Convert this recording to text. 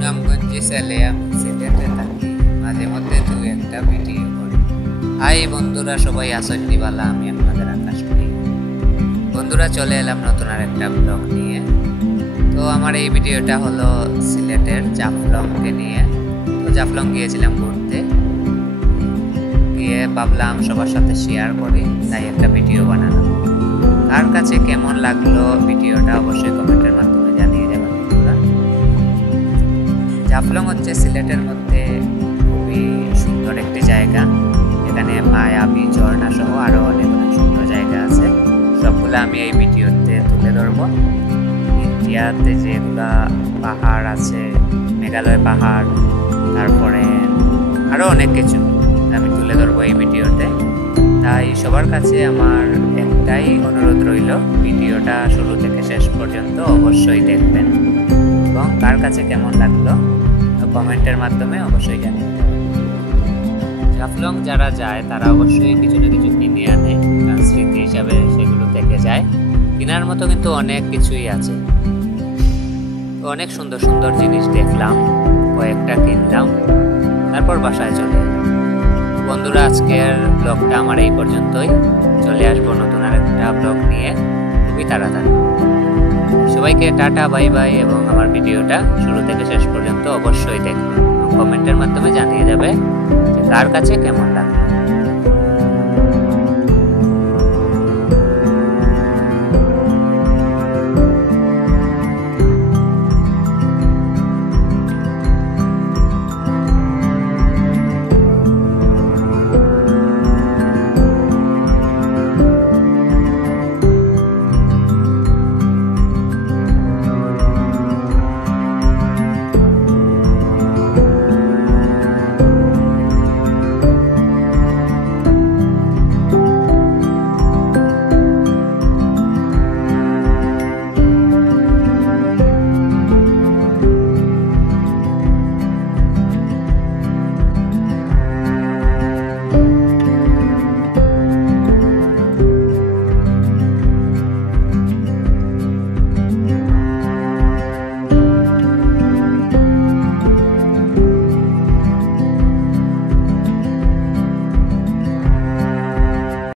সুনামগঞ্জে ছেলে আমি সিলেটে থাকি, মাঝে মধ্যে দু একটা ভিডিও করি। হাই বন্ধুরা, সবাই আসেন নিবালা, আমি আপনাদের আকাশ করি। বন্ধুরা, চলে এলাম নতুন আর একটা ব্লগ নিয়ে। তো আমার এই ভিডিওটা হলো সিলেটের জাফলংকে নিয়ে। তো জাফলং গিয়েছিলাম ঘুরতে, গিয়ে ভাবলাম সবার সাথে শেয়ার করি, তাই একটা ভিডিও বানালাম। কার কাছে কেমন লাগলো ভিডিওটা অবশ্যই কমেন্টের মাধ্যমে জানিয়ে যাবেন বন্ধুরা। জাফলং হচ্ছে সিলেটের মধ্যে খুবই সুন্দর একটি জায়গা। এখানে মায়াবী ঝর্ণা সহ আরও অনেক অনেক সুন্দর জায়গা আছে। সবগুলো আমি এই ভিডিওতে তুলে ধরবো। ইন্ডিয়াতে যেগুলা পাহাড় আছে, মেঘালয় পাহাড়, তারপরে আরও অনেক কিছু আমি তুলে ধরবো এই ভিডিওতে। তাই সবার কাছে আমার একটাই অনুরোধ রইল, ভিডিওটা শুরু থেকে শেষ পর্যন্ত অবশ্যই দেখবেন এবং কার কাছে কেমন লাগলো কমেন্টের মাধ্যমে অবশ্যই জানিয়ে দেবেন। জাফলং যারা যায় তারা অবশ্যই কিছু না কিছু কিনে আনে, কারণ স্মৃতি হিসাবে সেগুলো থেকে যায়। কেনার মতো কিন্তু অনেক কিছুই আছে। তো অনেক সুন্দর সুন্দর জিনিস দেখলাম, কয়েকটা কিনলাম, তারপর বাসায় চলে এলাম। বন্ধুরা, আজকের ব্লগটা আমার এই পর্যন্তই। চলে আসবো নতুন আরেকটা ব্লগ নিয়ে খুবই তাড়াতাড়ি। সবাইকে টাটা, বাই বাই, এবং আমার ভিডিওটা শুরু থেকে শেষ পর্যন্ত অবশ্যই দেখবেন। কমেন্টের মাধ্যমে জানিয়ে যাবে যে কার কাছে কেমন লাগে।